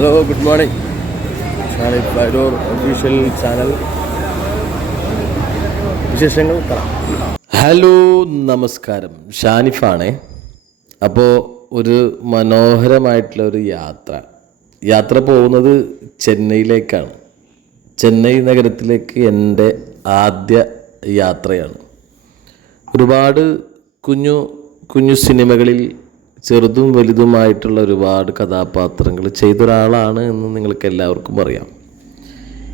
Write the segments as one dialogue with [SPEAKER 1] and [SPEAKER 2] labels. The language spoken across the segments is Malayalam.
[SPEAKER 1] ഹലോ ഗുഡ് മോർണിംഗ് ബൈഡോർ ഒഫീഷ്യൽ ചാനൽ വിശേഷങ്ങൾ കാണാം ഹലോ നമസ്കാരം. ഷാനിഫാണേ. അപ്പോൾ ഒരു മനോഹരമായിട്ടുള്ള ഒരു യാത്ര. യാത്ര പോകുന്നത് ചെന്നൈയിലേക്കാണ്. ചെന്നൈ നഗരത്തിലേക്ക് എന്റെ ആദ്യ യാത്രയാണ്. ഒരുപാട് കുഞ്ഞു കുഞ്ഞു സിനിമകളിൽ ചെറുതും വലുതുമായിട്ടുള്ള ഒരുപാട് കഥാപാത്രങ്ങൾ ചെയ്തൊരാളാണ് എന്ന് നിങ്ങൾക്ക് എല്ലാവർക്കും അറിയാം.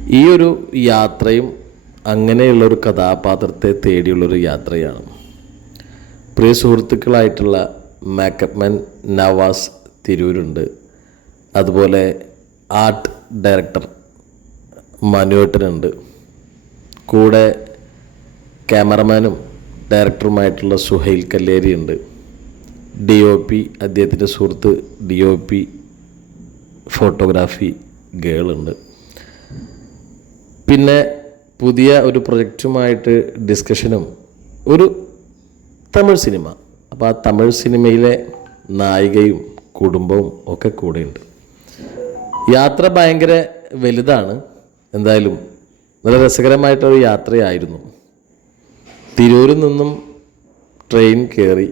[SPEAKER 1] ഈ ഒരു യാത്രയും അങ്ങനെയുള്ള ഒരു കഥാപാത്രത്തെ തേടിയുള്ളൊരു യാത്രയാണ്. പ്രിയ സുഹൃത്തുക്കളായിട്ടുള്ള മേക്കപ്പ് മാൻ നവാസ് തിരൂരുണ്ട്. അതുപോലെ ആർട്ട് ഡയറക്ടർ മനുവേട്ടനുണ്ട്. കൂടെ ക്യാമറമാനും ഡയറക്ടറുമായിട്ടുള്ള സുഹൈൽ കല്ലേരി ഉണ്ട് ഡി ഒ പി അദ്ദേഹത്തിന്റെ സുഹൃത്ത് ഡി ഒ പി ഫോട്ടോഗ്രാഫി ഗേളുണ്ട് പിന്നെ പുതിയ ഒരു പ്രൊജക്റ്റുമായിട്ട് ഡിസ്കഷനും ഒരു തമിഴ് സിനിമ. അപ്പോൾ ആ തമിഴ് സിനിമയിലെ നായികയും കുടുംബവും ഒക്കെ കൂടെയുണ്ട്. യാത്ര ഭയങ്കര വലുതാണ്. എന്തായാലും നല്ല രസകരമായിട്ടൊരു യാത്രയായിരുന്നു. തിരൂരിൽ നിന്നും ട്രെയിൻ കയറി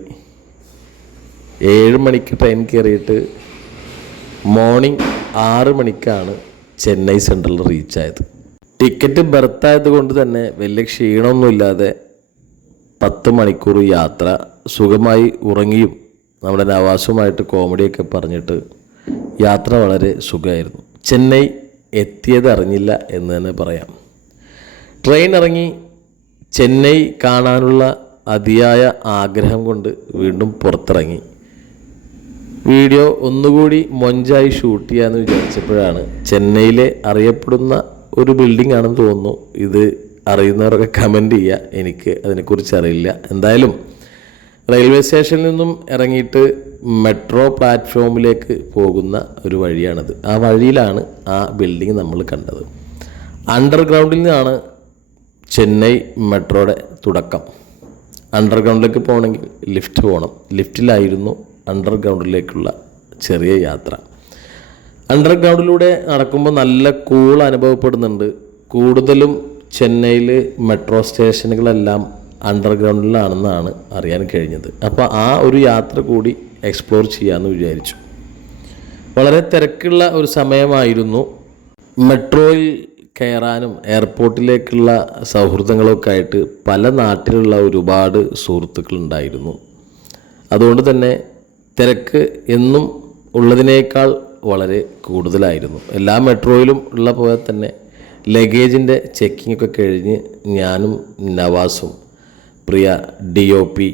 [SPEAKER 1] ഏഴ് മണിക്ക് ട്രെയിൻ കയറിയിട്ട് മോർണിംഗ് ആറ് മണിക്കാണ് ചെന്നൈ സെൻട്രലിൽ റീച്ച് ആയത്. ടിക്കറ്റ് ബർത്തായത് കൊണ്ട് തന്നെ വലിയ ക്ഷീണമൊന്നുമില്ലാതെ പത്ത് മണിക്കൂർ യാത്ര സുഖമായി ഉറങ്ങിയും നമ്മുടെ നവാസുമായിട്ട് കോമഡിയൊക്കെ പറഞ്ഞിട്ട് യാത്ര വളരെ സുഖമായിരുന്നു. ചെന്നൈ എത്തിയത് അറിഞ്ഞില്ല എന്ന് തന്നെ പറയാം. ട്രെയിൻ ഇറങ്ങി ചെന്നൈ കാണാനുള്ള അതിയായ ആഗ്രഹം കൊണ്ട് വീണ്ടും പുറത്തിറങ്ങി. വീഡിയോ ഒന്നുകൂടി മൊഞ്ചായി ഷൂട്ട് ചെയ്യാമെന്ന് വിചാരിച്ചപ്പോഴാണ് ചെന്നൈയിലെ അറിയപ്പെടുന്ന ഒരു ബിൽഡിംഗ് ആണെന്ന് തോന്നുന്നു. ഇത് അറിയുന്നവരൊക്കെ കമന്റ് ചെയ്യുക എനിക്ക് അതിനെക്കുറിച്ച് അറിയില്ല. എന്തായാലും റെയിൽവേ സ്റ്റേഷനിൽ നിന്നും ഇറങ്ങിയിട്ട് മെട്രോ പ്ലാറ്റ്ഫോമിലേക്ക് പോകുന്ന ഒരു വഴിയാണിത്. ആ വഴിയിലാണ് ആ ബിൽഡിംഗ് നമ്മൾ കണ്ടത്. അണ്ടർഗ്രൗണ്ടിൽ നിന്നാണ് ചെന്നൈ മെട്രോയുടെ തുടക്കം. അണ്ടർഗ്രൗണ്ടിലേക്ക് പോകണമെങ്കിൽ ലിഫ്റ്റ് പോകണം ലിഫ്റ്റിലായിരുന്നു അണ്ടർഗ്രൗണ്ടിലേക്കുള്ള ചെറിയ യാത്ര. അണ്ടർഗ്രൗണ്ടിലൂടെ നടക്കുമ്പോൾ നല്ല കൂൾ അനുഭവപ്പെടുന്നുണ്ട്. കൂടുതലും ചെന്നൈയിൽ മെട്രോ സ്റ്റേഷനുകളെല്ലാം അണ്ടർഗ്രൗണ്ടിലാണെന്നാണ് അറിയാൻ കഴിഞ്ഞത്. അപ്പോൾ ആ ഒരു യാത്ര കൂടി എക്സ്പ്ലോർ ചെയ്യാമെന്ന് വിചാരിച്ചു. വളരെ തിരക്കുള്ള ഒരു സമയമായിരുന്നു. മെട്രോയിൽ കയറാനും എയർപോർട്ടിലേക്കുള്ള സൗഹൃദങ്ങളൊക്കെ ആയിട്ട് പല നാട്ടിലുള്ള ഒരുപാട് സുഹൃത്തുക്കളുണ്ടായിരുന്നു. അതുകൊണ്ട് തന്നെ തിരക്ക് എന്നും ഉള്ളതിനേക്കാൾ വളരെ കൂടുതലായിരുന്നു. എല്ലാ മെട്രോയിലും ഉള്ള പോലെ തന്നെ ലഗേജിന്റെ ചെക്കിംഗ് ഒക്കെ കഴിഞ്ഞ് ഞാനും നവാസും പ്രിയ ഡി ഒ പി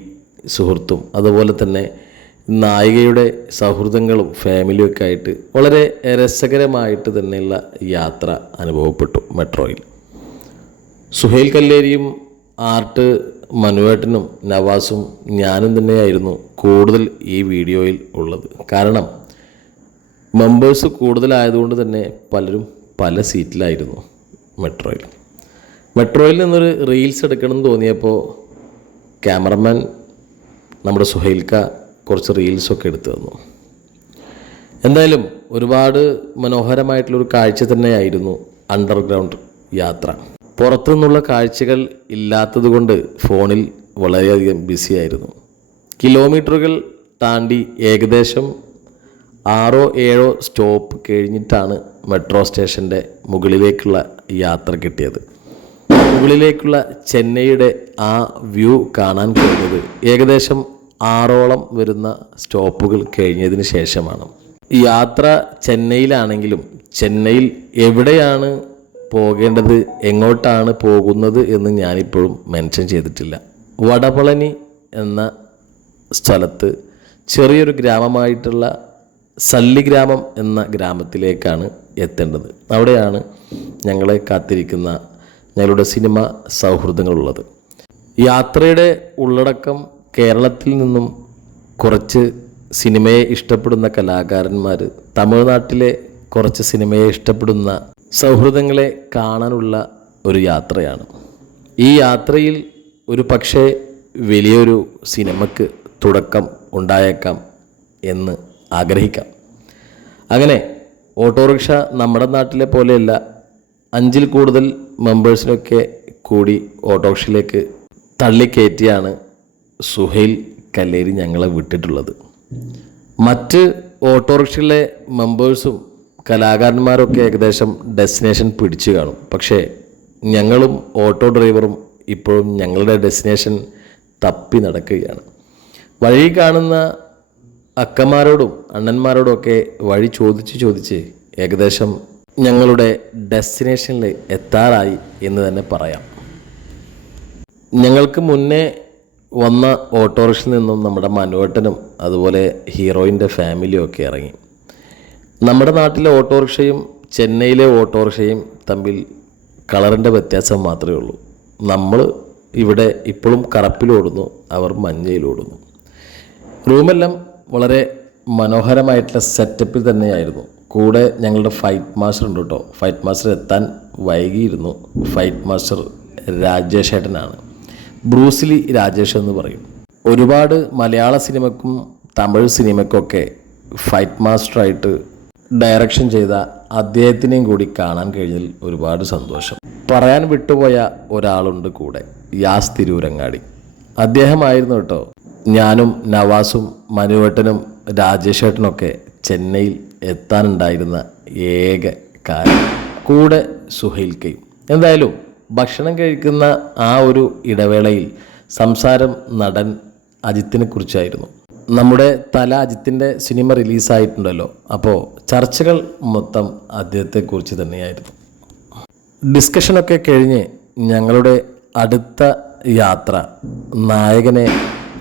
[SPEAKER 1] സുഹൃത്തും അതുപോലെ തന്നെ നായികയുടെ സൗഹൃദങ്ങളും ഫാമിലിയും ഒക്കെ ആയിട്ട് വളരെ രസകരമായിട്ട് തന്നെയുള്ള യാത്ര അനുഭവപ്പെട്ടു മെട്രോയിൽ. സുഹേൽ കല്ലേരിയും ആർട്ട് മനുവേട്ടനും നവാസും ഞാനും തന്നെയായിരുന്നു കൂടുതൽ ഈ വീഡിയോയിൽ ഉള്ളത്. കാരണം മെമ്പേഴ്സ് കൂടുതലായതുകൊണ്ട് തന്നെ പലരും പല സീറ്റിലായിരുന്നു മെട്രോയിൽ. മെട്രോയിൽ നിന്നൊരു റീൽസ് എടുക്കണം എന്ന് തോന്നിയപ്പോൾ ക്യാമറമാൻ നമ്മുടെ സുഹൈൽക്ക കുറച്ച് റീൽസൊക്കെ എടുത്തു തന്നു. എന്തായാലും ഒരുപാട് മനോഹരമായിട്ടുള്ളൊരു കാഴ്ച തന്നെയായിരുന്നു അണ്ടർഗ്രൗണ്ട് യാത്ര. പുറത്തു നിന്നുള്ള കാഴ്ചകൾ ഇല്ലാത്തതുകൊണ്ട് ഫോണിൽ വളരെയധികം ബിസിയായിരുന്നു കിലോമീറ്ററുകൾ താണ്ടി ഏകദേശം ആറോ ഏഴോ സ്റ്റോപ്പ് കഴിഞ്ഞിട്ടാണ് മെട്രോ സ്റ്റേഷന്റെ മുകളിലേക്കുള്ള യാത്ര കിട്ടിയത്. മുകളിലേക്കുള്ള ചെന്നൈയുടെ ആ വ്യൂ കാണാൻ കഴിഞ്ഞത് ഏകദേശം ആറോളം വരുന്ന സ്റ്റോപ്പുകൾ കഴിഞ്ഞതിന് ശേഷമാണ്. യാത്ര ചെന്നൈയിലാണെങ്കിലും ചെന്നൈയിൽ എവിടെയാണ് പോകേണ്ടത് എങ്ങോട്ടാണ് പോകുന്നത് എന്ന് ഞാനിപ്പോഴും മെൻഷൻ ചെയ്തിട്ടില്ല. വടപളനി എന്ന സ്ഥലത്ത് ചെറിയൊരു ഗ്രാമമായിട്ടുള്ള സല്ലി ഗ്രാമം എന്ന ഗ്രാമത്തിലേക്കാണ് എത്തേണ്ടത്. അവിടെയാണ് ഞങ്ങളെ കാത്തിരിക്കുന്ന ഞങ്ങളുടെ സിനിമ സൗഹൃദങ്ങളുള്ളത്. യാത്രയുടെ ഉള്ളടക്കം കേരളത്തിൽ നിന്നും കുറച്ച് സിനിമയെ ഇഷ്ടപ്പെടുന്ന കലാകാരന്മാർ തമിഴ്നാട്ടിലെ കുറച്ച് സിനിമയെ ഇഷ്ടപ്പെടുന്ന സൗഹൃദങ്ങളെ കാണാനുള്ള ഒരു യാത്രയാണ്. ഈ യാത്രയിൽ ഒരു പക്ഷേ വലിയൊരു സിനിമക്ക് തുടക്കം ഉണ്ടായേക്കാം എന്ന് ആഗ്രഹിക്കാം. അങ്ങനെ ഓട്ടോറിക്ഷ നമ്മുടെ നാട്ടിലെ പോലെയല്ല അഞ്ചിൽ കൂടുതൽ മെമ്പേഴ്സിനൊക്കെ കൂടി ഓട്ടോറിക്ഷയിലേക്ക് തള്ളിക്കയറ്റിയാണ് സുഹൈൽ കല്ലേരി ഞങ്ങളെ വിട്ടിട്ടുള്ളത്. മറ്റ് ഓട്ടോറിക്ഷയിലെ മെമ്പേഴ്സും കലാകാരന്മാരൊക്കെ ഏകദേശം ഡെസ്റ്റിനേഷൻ പിടിച്ചു കാണും. പക്ഷേ ഞങ്ങളും ഓട്ടോ ഡ്രൈവറും ഇപ്പോഴും ഞങ്ങളുടെ ഡെസ്റ്റിനേഷൻ തപ്പി നടക്കുകയാണ്. വഴി കാണുന്ന അക്കന്മാരോടും അണ്ണന്മാരോടും ഒക്കെ വഴി ചോദിച്ച് ചോദിച്ച് ഏകദേശം ഞങ്ങളുടെ ഡെസ്റ്റിനേഷനിൽ എത്താറായി എന്ന് തന്നെ പറയാം. ഞങ്ങൾക്ക് മുന്നേ വന്ന ഓട്ടോറിക്ഷയിൽ നിന്നും നമ്മുടെ മനുവേട്ടനും അതുപോലെ ഹീറോയിന്റെ ഫാമിലിയും ഒക്കെ ഇറങ്ങി. നമ്മുടെ നാട്ടിലെ ഓട്ടോറിക്ഷയും ചെന്നൈയിലെ ഓട്ടോറിക്ഷയും തമ്മിൽ കളറിന്റെ വ്യത്യാസം മാത്രമേ ഉള്ളൂ. നമ്മൾ ഇവിടെ ഇപ്പോഴും കറുപ്പിലോടുന്നു അവർ മഞ്ഞയിലോടുന്നു. റൂമെല്ലാം വളരെ മനോഹരമായിട്ടുള്ള സെറ്റപ്പിൽ തന്നെയായിരുന്നു. കൂടെ ഞങ്ങളുടെ ഫൈറ്റ് മാസ്റ്റർ ഉണ്ട് കേട്ടോ. ഫൈറ്റ് മാസ്റ്റർ എത്താൻ വൈകിയിരുന്നു. ഫൈറ്റ് മാസ്റ്റർ രാജേഷ് ഏട്ടനാണ്. ബ്രൂസ്ലി രാജേഷ് എന്ന് പറയും. ഒരുപാട് മലയാള സിനിമക്കും തമിഴ് സിനിമയ്ക്കൊക്കെ ഫൈറ്റ് മാസ്റ്ററായിട്ട് ഡയറക്ഷൻ ചെയ്ത അദ്ദേഹത്തിനെയും കൂടി കാണാൻ കഴിഞ്ഞതിൽ ഒരുപാട് സന്തോഷം. പറയാൻ വിട്ടുപോയ ഒരാളുണ്ട് കൂടെ യാസ് തിരൂരങ്ങാടി. അദ്ദേഹമായിരുന്നു കേട്ടോ ഞാനും നവാസും മനുവേട്ടനും രാജേഷേട്ടനൊക്കെ ചെന്നൈയിൽ എത്താനുണ്ടായിരുന്ന ഏക കാര്യം. കൂടെ സുഹൈൽ കയും എന്തായാലും ഭക്ഷണം കഴിക്കുന്ന ആ ഒരു ഇടവേളയിൽ സംസാരം നടൻ അജിത്തിനെ കുറിച്ചായിരുന്നു. നമ്മുടെ തല അജിത്തിന്റെ സിനിമ റിലീസായിട്ടുണ്ടല്ലോ. അപ്പോൾ ചർച്ചകൾ മൊത്തം അദ്ദേഹത്തെക്കുറിച്ച് തന്നെയായിരുന്നു. ഡിസ്കഷനൊക്കെ കഴിഞ്ഞ് ഞങ്ങളുടെ അടുത്ത യാത്ര നായകനെ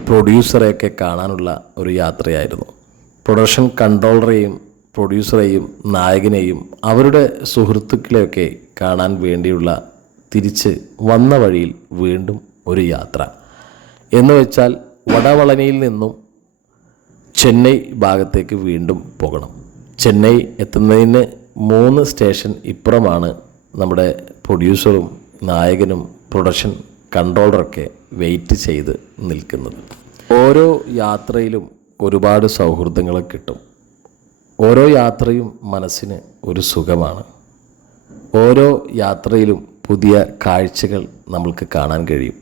[SPEAKER 1] പ്രൊഡ്യൂസറെയൊക്കെ കാണാനുള്ള ഒരു യാത്രയായിരുന്നു. പ്രൊഡക്ഷൻ കൺട്രോളറെയും പ്രൊഡ്യൂസറെയും നായകനെയും അവരുടെ സുഹൃത്തുക്കളെയൊക്കെ കാണാൻ വേണ്ടിയുള്ള തിരിച്ച് വന്ന വഴിയിൽ വീണ്ടും ഒരു യാത്ര. എന്ന് വെച്ചാൽ വടവളനിയിൽ നിന്നും ചെന്നൈ ഭാഗത്തേക്ക് വീണ്ടും പോകണം. ചെന്നൈ എത്തുന്നതിന് മൂന്ന് സ്റ്റേഷൻ ഇപ്പുറമാണ് നമ്മുടെ പ്രൊഡ്യൂസറും നായകനും പ്രൊഡക്ഷൻ കൺട്രോളറൊക്കെ വെയിറ്റ് ചെയ്ത് നിൽക്കുന്നത്. ഓരോ യാത്രയിലും ഒരുപാട് സൗഹൃദങ്ങൾ കിട്ടും. ഓരോ യാത്രയും മനസ്സിന് ഒരു സുഖമാണ്. ഓരോ യാത്രയിലും പുതിയ കാഴ്ചകൾ നമ്മൾക്ക് കാണാൻ കഴിയും.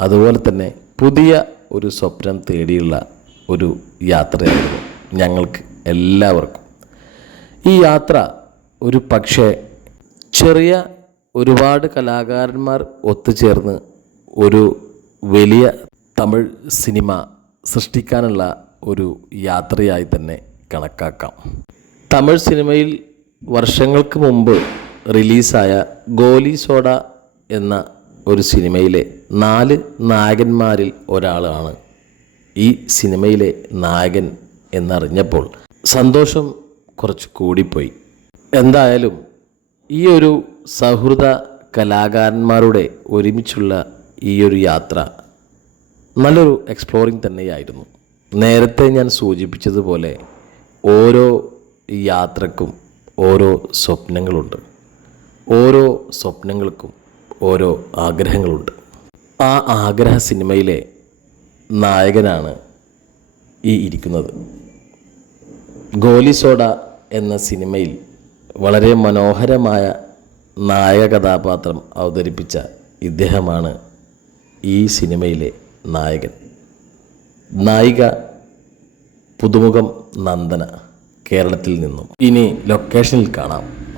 [SPEAKER 1] അതുപോലെ തന്നെ പുതിയ ഒരു സ്വപ്നം തേടിയുള്ള ഒരു യാത്രയായിരുന്നു ഞങ്ങൾക്ക് എല്ലാവർക്കും. ഈ യാത്ര ഒരു പക്ഷേ ചെറിയ ഒരുപാട് കലാകാരന്മാർ ഒത്തുചേർന്ന് ഒരു വലിയ തമിഴ് സിനിമ സൃഷ്ടിക്കാനുള്ള ഒരു യാത്രയായി തന്നെ കണക്കാക്കാം. തമിഴ് സിനിമയിൽ വർഷങ്ങൾക്ക് മുമ്പ് റിലീസായ ഗോലി സോഡ എന്ന ഒരു സിനിമയിലെ നാല് നായകന്മാരിൽ ഒരാളാണ് ഈ സിനിമയിലെ നായകൻ എന്നറിഞ്ഞപ്പോൾ സന്തോഷം കുറച്ച് കൂടിപ്പോയി. എന്തായാലും ഈ ഒരു സൗഹൃദ കലാകാരന്മാരുടെ ഒരുമിച്ചുള്ള ഈ ഒരു യാത്ര നല്ലൊരു എക്സ്പ്ലോറിംഗ് തന്നെയായിരുന്നു. നേരത്തെ ഞാൻ സൂചിപ്പിച്ചതുപോലെ ഓരോ യാത്രക്കും ഓരോ സ്വപ്നങ്ങളുണ്ട്. ഓരോ സ്വപ്നങ്ങൾക്കും ഓരോ ആഗ്രഹങ്ങളുണ്ട്. ആ ആഗ്രഹ സിനിമയിലെ നായകനാണ് ഈ ഇരിക്കുന്നത്. ഗോലിസോഡ എന്ന സിനിമയിൽ വളരെ മനോഹരമായ നായക കഥാപാത്രം അവതരിപ്പിച്ച ഇദ്ദേഹമാണ് ഈ സിനിമയിലെ നായകൻ. നായിക പുതുമുഖം നന്ദന കേരളത്തിൽ നിന്നും. ഇനി ലൊക്കേഷനിൽ കാണാം.